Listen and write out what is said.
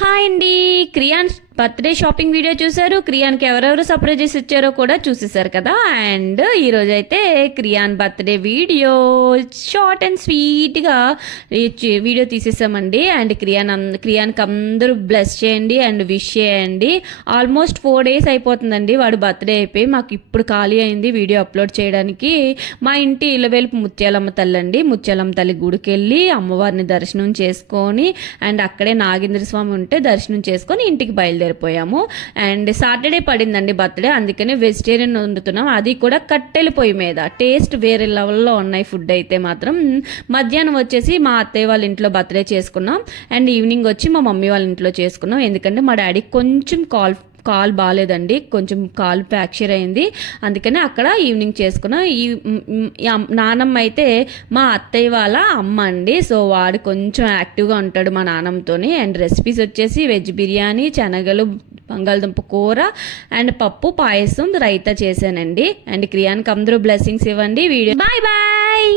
Hi అండి. క్రియాన్ birthday shopping video చూసారు. క్రియాన్కి ఎవరెవరు సర్ప్రైజెస్ ఇచ్చారో కూడా చూసేసారు కదా. అండ్ ఈరోజు అయితే క్రియాన్ బర్త్డే వీడియో షార్ట్ అండ్ స్వీట్గా వీడియో తీసేసామండి. అండ్ క్రియాన్కి అందరూ బ్లెస్ చేయండి అండ్ విష్ చేయండి. ఆల్మోస్ట్ 4 days అయిపోతుందండి వాడు బర్త్డే అయిపోయి. మాకు ఇప్పుడు ఖాళీ అయింది వీడియో అప్లోడ్ చేయడానికి. మా ఇంటి ఇలవేలుపు ముత్యాలమ్మ తల్లి అండి. ముత్యాలమ్మ తల్లి గుడికి వెళ్ళి అమ్మవారిని దర్శనం చేసుకొని అండ్ అక్కడే నాగేంద్ర స్వామి ఉంటే దర్శనం చేసుకొని ఇంటికి బయలుదేరిపోయాము. అండ్ సాటర్డే పడిందండి బర్త్డే, అందుకని వెజిటేరియన్ వండుతున్నాం. అది కూడా కట్టెల పొయ్యి మీద. టేస్ట్ వేరే లెవెల్లో ఉన్నాయి ఫుడ్ అయితే మాత్రం. మధ్యాహ్నం వచ్చేసి మా అత్తయ్య వాళ్ళ ఇంట్లో బర్త్డే చేసుకున్నాం. అండ్ ఈవినింగ్ వచ్చి మా మమ్మీ వాళ్ళ ఇంట్లో చేసుకున్నాం. ఎందుకంటే మా డాడీకి కొంచెం కాల్ బాగాలేదండి, కొంచెం కాల్ ఫ్రాక్చర్ అయింది. అందుకని అక్కడ ఈవినింగ్ చేసుకున్నాం. నానమ్మ అయితే మా అత్తయ్య వాళ్ళ అమ్మ అండి. సో వాడు కొంచెం యాక్టివ్గా ఉంటాడు మా నాన్నమ్మతోని. అండ్ రెసిపీస్ వచ్చేసి వెజ్ బిర్యానీ, శనగలు, బంగాళదుంప కూర అండ్ పప్పు, పాయసం, రైతా చేశానండి. అండ్ క్రియాన్కి అందరూ బ్లెస్సింగ్స్ ఇవ్వండి. Video bye bye.